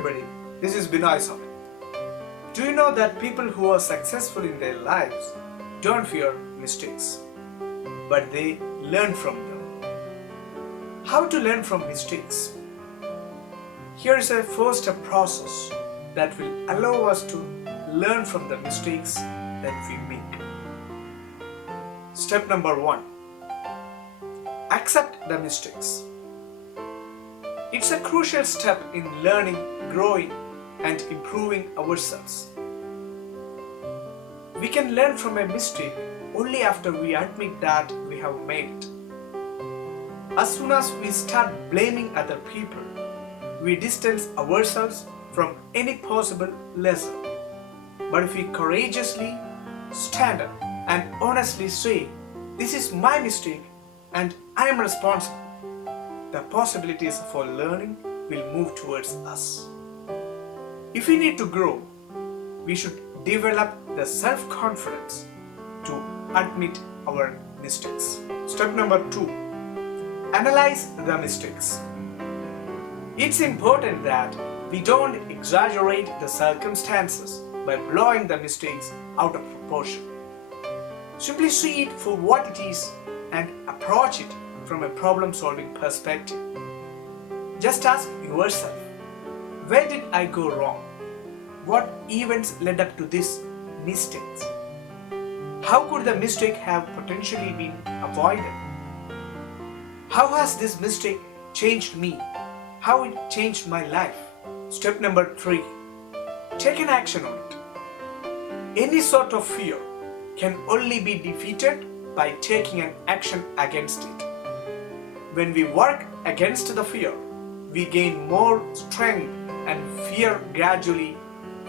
everybody, this is Binoy. Do you know that people who are successful in their lives don't fear mistakes, but they learn from them? How to learn from mistakes? Here is a four-step process that will allow us to learn from the mistakes that we make. Step number 1. Accept the mistakes. It's a crucial step in learning, growing, and improving ourselves. We can learn from a mistake only after we admit that we have made it. As soon as we start blaming other people, we distance ourselves from any possible lesson. But if we courageously stand up and honestly say, "This is my mistake and I am responsible," the possibilities for learning will move towards us. If we need to grow, we should develop the self-confidence to admit our mistakes. Step number 2. Analyze the mistakes. It's important that we don't exaggerate the circumstances by blowing the mistakes out of proportion. Simply see it for what it is and approach it from a problem-solving perspective. Just ask yourself, where did I go wrong? What events led up to this mistake? How could the mistake have potentially been avoided? How has this mistake changed me? How it changed my life? Step number 3. Take an action on it. Any sort of fear can only be defeated by taking an action against it. When we work against the fear, we gain more strength and fear gradually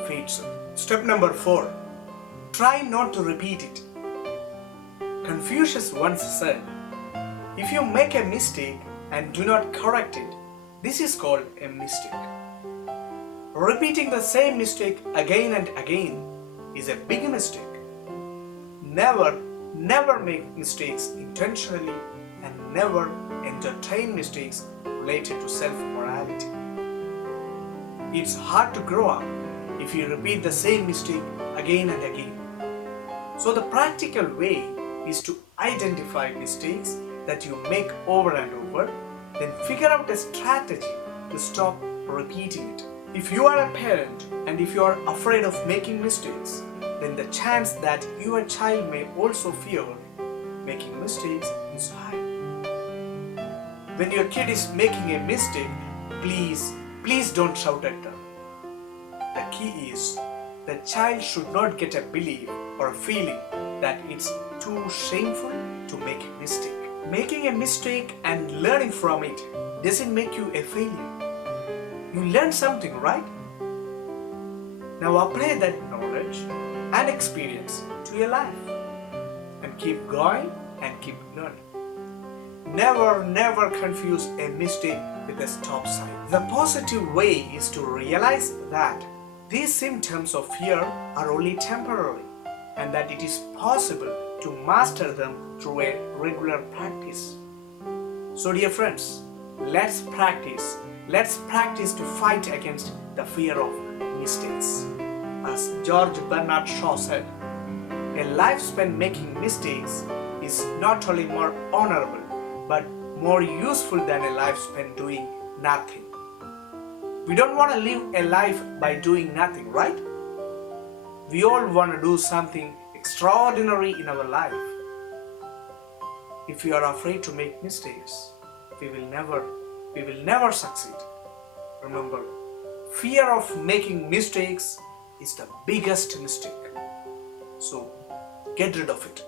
fades away. Step number 4. Try not to repeat it. Confucius once said, "If you make a mistake and do not correct it, this is called a mistake." Repeating the same mistake again and again is a big mistake. Never make mistakes intentionally and never entertain mistakes related to self-morality. It's hard to grow up if you repeat the same mistake again and again. So the practical way is to identify mistakes that you make over and over, then figure out a strategy to stop repeating it. If you are a parent and if you are afraid of making mistakes, then the chance that your child may also fear making mistakes is high. When your kid is making a mistake, please don't shout at them. The key is the child should not get a belief or a feeling that it's too shameful to make a mistake. Making a mistake and learning from it doesn't make you a failure. You learn something, right? Now apply that knowledge and experience to your life and keep going and keep learning. Never confuse a mistake with a stop sign. The positive way is to realize that these symptoms of fear are only temporary and that it is possible to master them through a regular practice. So dear friends, let's practice. Let's practice to fight against the fear of mistakes. As George Bernard Shaw said, a life spent making mistakes is not only more honorable but more useful than a life spent doing nothing. We don't want to live a life by doing nothing, right? We all want to do something extraordinary in our life. If we are afraid to make mistakes, we will never succeed. Remember, fear of making mistakes is the biggest mistake. So, get rid of it.